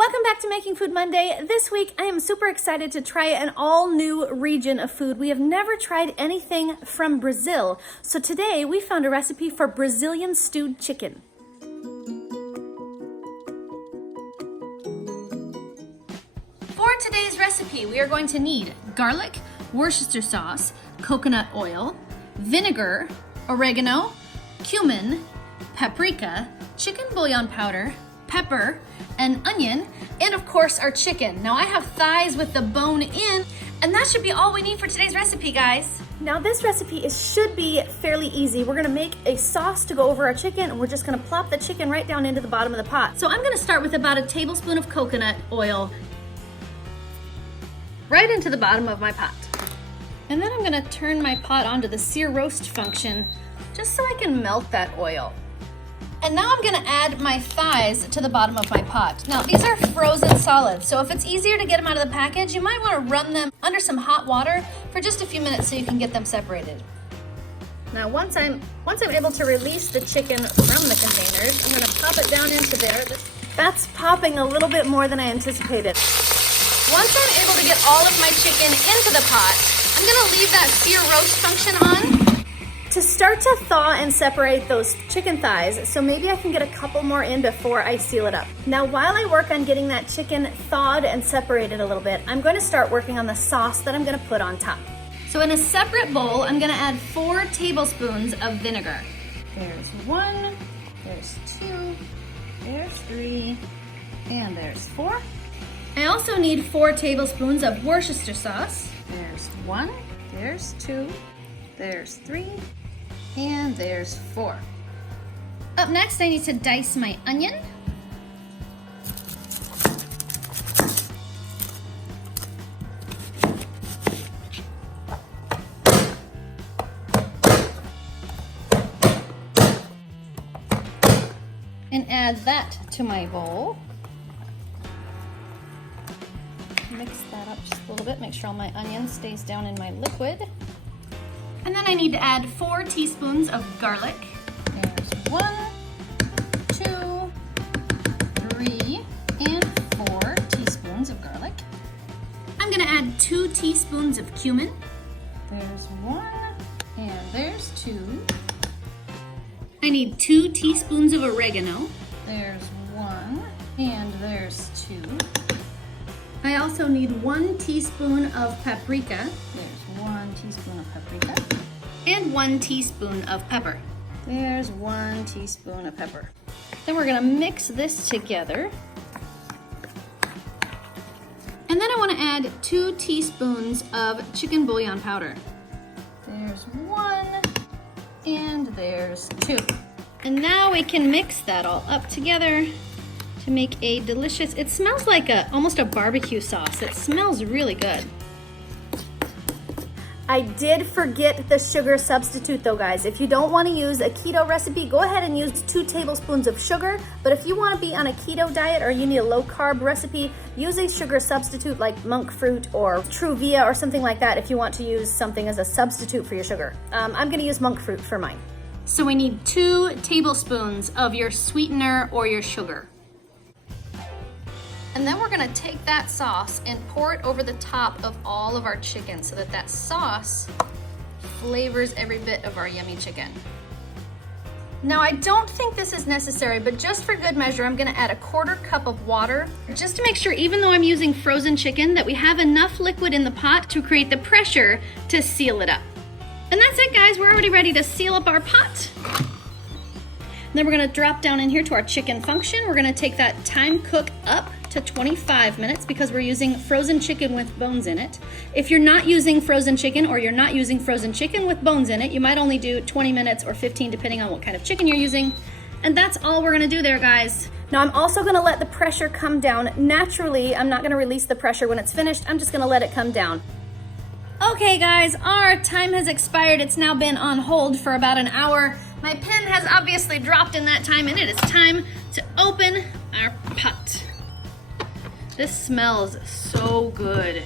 Welcome back to Making Food Monday. This week I am super excited to try an all-new region of food. We have never tried anything from Brazil. So today we found a recipe for Brazilian stewed chicken. For today's recipe, we are going to need garlic, Worcestershire sauce, coconut oil, vinegar, oregano, cumin, paprika, chicken bouillon powder, pepper, an onion, and of course our chicken. Now I have thighs with the bone in, and that should be all we need for today's recipe, guys. Now this recipe should be fairly easy. We're gonna make a sauce to go over our chicken, and we're just gonna plop the chicken right down into the bottom of the pot. So I'm gonna start with about a tablespoon of coconut oil right into the bottom of my pot. And then I'm gonna turn my pot onto the sear roast function just so I can melt that oil. And now I'm gonna add my thighs to the bottom of my pot. Now these are frozen solids, so if it's easier to get them out of the package, you might wanna run them under some hot water for just a few minutes so you can get them separated. Now once I'm able to release the chicken from the containers, I'm gonna pop it down into there. That's popping a little bit more than I anticipated. Once I'm able to get all of my chicken into the pot, I'm gonna leave that sear roast function on to start to thaw and separate those chicken thighs, so maybe I can get a couple more in before I seal it up. Now while I work on getting that chicken thawed and separated a little bit, I'm going to start working on the sauce that I'm going to put on top. So in a separate bowl, I'm going to add 4 tablespoons of vinegar. There's 1, there's 2, there's 3, and there's 4. I also need 4 tablespoons of Worcestershire sauce. There's 1, there's 2, there's 3, and there's 4. Up next, I need to dice my onion. And add that to my bowl. Mix that up just a little bit, make sure all my onion stays down in my liquid. And then I need to add 4 teaspoons of garlic. There's 1, 2, 3, and 4 teaspoons of garlic. I'm gonna add 2 teaspoons of cumin. There's 1, and there's 2. I need 2 teaspoons of oregano. There's 1, and there's 2. I also need 1 teaspoon of paprika. There's 1 teaspoon of paprika. And 1 teaspoon of pepper. There's 1 teaspoon of pepper. Then we're gonna mix this together. And then I wanna add 2 teaspoons of chicken bouillon powder. There's 1, and there's 2. And now we can mix that all up together to make a delicious, it smells like almost a barbecue sauce. It smells really good. I did forget the sugar substitute though, guys. If you don't want to use a keto recipe, go ahead and use 2 tablespoons of sugar. But if you want to be on a keto diet or you need a low carb recipe, use a sugar substitute like monkfruit or Truvia or something like that if you want to use something as a substitute for your sugar. I'm going to use monkfruit for mine. So we need 2 tablespoons of your sweetener or your sugar. And then we're gonna take that sauce and pour it over the top of all of our chicken so that that sauce flavors every bit of our yummy chicken. Now I don't think this is necessary, but just for good measure, I'm gonna add a 1/4 cup of water, just to make sure, even though I'm using frozen chicken, that we have enough liquid in the pot to create the pressure to seal it up. And that's it, guys, we're already ready to seal up our pot. Then we're gonna drop down in here to our chicken function. We're gonna take that time cook up to 25 minutes because we're using frozen chicken with bones in it. If you're not using frozen chicken or you're not using frozen chicken with bones in it, you might only do 20 minutes or 15 depending on what kind of chicken you're using. And that's all we're gonna do there, guys. Now I'm also gonna let the pressure come down naturally. I'm not gonna release the pressure when it's finished. I'm just gonna let it come down. Okay guys, our time has expired. It's now been on hold for about an hour. My pen has obviously dropped in that time, and it is time to open our pot. This smells so good.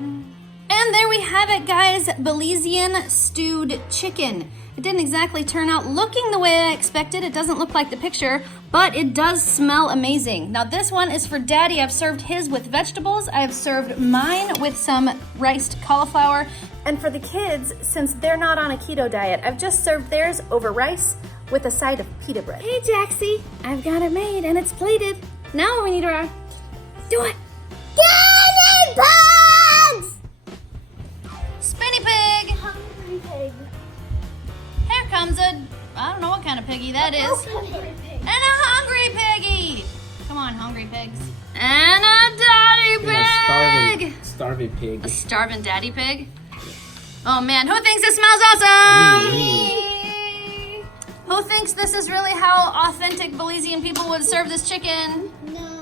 And there we have it, guys, Belizean stewed chicken. It didn't exactly turn out looking the way I expected. It doesn't look like the picture, but it does smell amazing. Now this one is for Daddy. I've served his with vegetables. I've served mine with some riced cauliflower. And for the kids, since they're not on a keto diet, I've just served theirs over rice with a side of pita bread. Hey Jaxie, I've got it made and it's plated. Now we need to do it. Guinea pigs! Spinny pig. Hungry pig. Here comes I don't know what kind of piggy that is. Hungry pig. And a hungry piggy. Come on, hungry pigs. And a daddy pig. Starving pig. A starving daddy pig. Oh man, who thinks this smells awesome? Me. Who thinks this is really how authentic Belizean people would serve this chicken? No.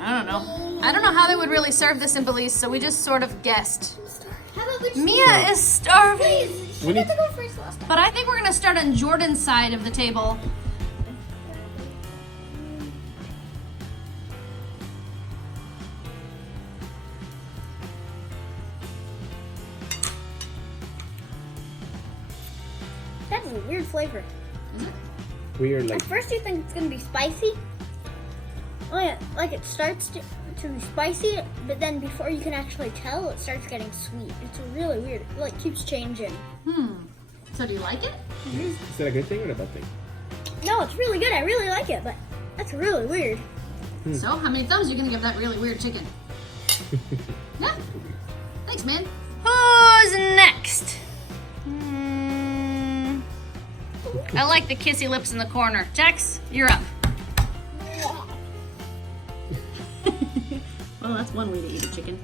I don't know. I don't know how they would really serve this in Belize, so we just sort of guessed. How about we just Mia is starving. Please, she got to go first last time. But I think we're gonna start on Jordan's side of the table. That is a weird flavor. Is it? Weird, At like first you think it's gonna be spicy. Oh yeah, like it starts to be spicy, but then before you can actually tell, it starts getting sweet. It's really weird. It like keeps changing. So do you like it? is that a good thing or a bad thing? No, it's really good. I really like it, but that's really weird. So how many thumbs are you gonna give that really weird chicken? Yeah. Thanks, man. Who's next? I like the kissy lips in the corner. Jax, you're up. Well, that's one way to eat a chicken.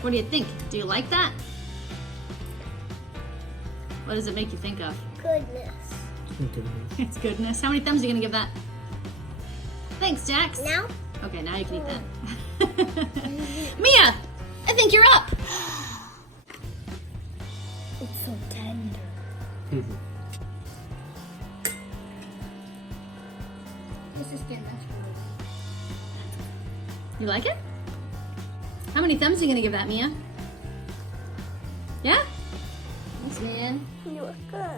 What do you think? Do you like that? What does it make you think of? Goodness. It's goodness. How many thumbs are you gonna give that? Thanks, Jax. Now? Okay, now you can eat that. Mia, I think you're up. It's so tender. This is good. That's really You like it? How many thumbs are you gonna give that, Mia? Yeah? Thanks, man. good. You look good.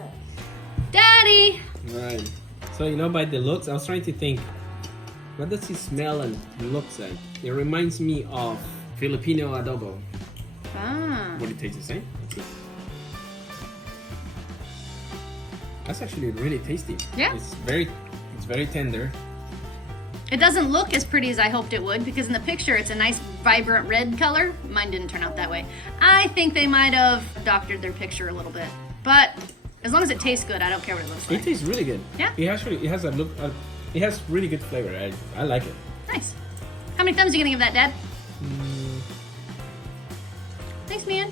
Daddy! Right. So by the looks, I was trying to think, what does it smell and looks like? It reminds me of Filipino adobo. Ah. What it tastes the same. That's actually really tasty. Yeah. It's very tender. It doesn't look as pretty as I hoped it would because in the picture it's a nice vibrant red color. Mine didn't turn out that way. I think they might have doctored their picture a little bit. But as long as it tastes good, I don't care what it looks It like. tastes really good. Yeah? It has a look. It has really good flavor. I like it. Nice. How many thumbs are you gonna give that, Dad? Thanks, man.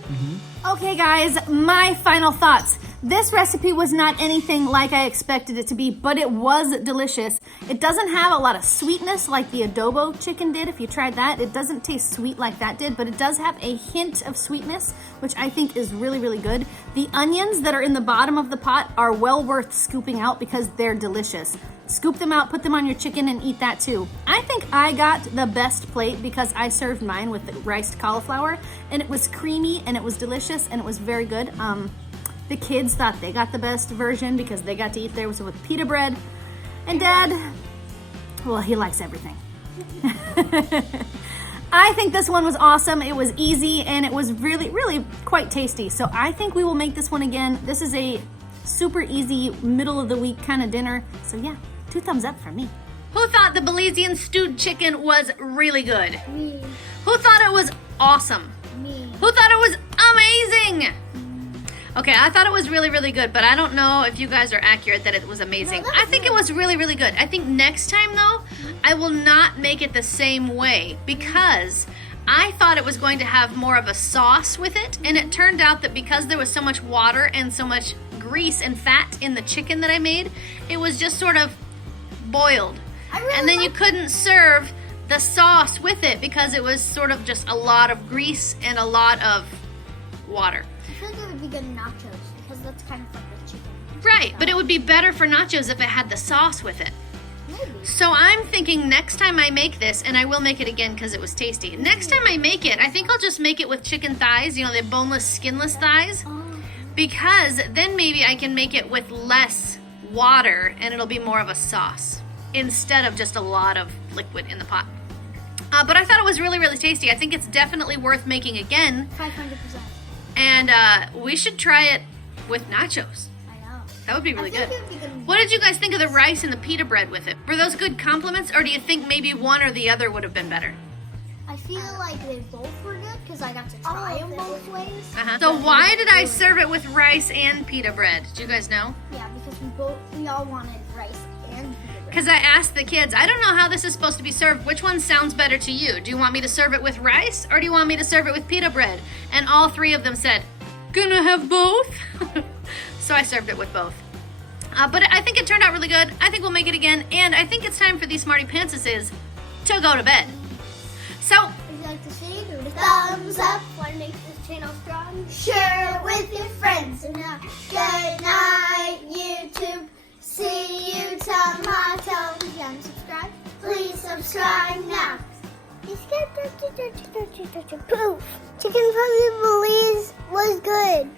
Okay, guys, my final thoughts. This recipe was not anything like I expected it to be, but it was delicious. It doesn't have a lot of sweetness like the adobo chicken did. If you tried that, it doesn't taste sweet like that did, but it does have a hint of sweetness, which I think is really, really good. The onions that are in the bottom of the pot are well worth scooping out because they're delicious. Scoop them out, put them on your chicken, and eat that too. I think I got the best plate because I served mine with the riced cauliflower, and it was creamy, and it was delicious, and it was very good. The kids thought they got the best version because they got to eat theirs with pita bread. And Dad, well, he likes everything. I think this one was awesome. It was easy, and it was really, really quite tasty. So I think we will make this one again. This is a super easy, middle of the week kind of dinner. So yeah, 2 thumbs up from me. Who thought the Belizean stewed chicken was really good? Me. Who thought it was awesome? Me. Who thought it was amazing? Okay, I thought it was really, really good, but I don't know if you guys are accurate that it was amazing. No, I think it was really, really good. I think next time, though, I will not make it the same way because I thought it was going to have more of a sauce with it, and it turned out that because there was so much water and so much grease and fat in the chicken that I made, it was just sort of boiled. And then you couldn't serve the sauce with it because it was sort of just a lot of grease and a lot of water. I feel like it would be good in nachos because that's kind of like the chicken. Right, but it would be better for nachos if it had the sauce with it. Maybe. So I'm thinking next time I make this, and I will make it again because it was tasty. Next time I make it, I think I'll just make it with chicken thighs, you know, the boneless, skinless thighs. Because then maybe I can make it with less water and it'll be more of a sauce instead of just a lot of liquid in the pot. But I thought it was really, really tasty. I think it's definitely worth making again. 500%. And we should try it with nachos. That would be really good. What did you guys think of the rice and the pita bread with it? Were those good compliments, or do you think maybe one or the other would have been better? I feel like they both were good because I got to try them both ways. So why did I serve it with rice and pita bread? Do you guys know? Yeah, because we all wanted rice and pita bread. Because I asked the kids, I don't know how this is supposed to be served. Which one sounds better to you? Do you want me to serve it with rice, or do you want me to serve it with pita bread? And all three of them said, gonna have both. So I served it with both. But I think it turned out really good. I think we'll make it again. And I think it's time for these Smartypantses to go to bed. So, If you like to see, give it a thumbs up. Want to make this channel strong? Share it with your friends. And now, good night, YouTube. See you tomorrow. Please subscribe. Please subscribe now. Poof. Chicken from Belize was good.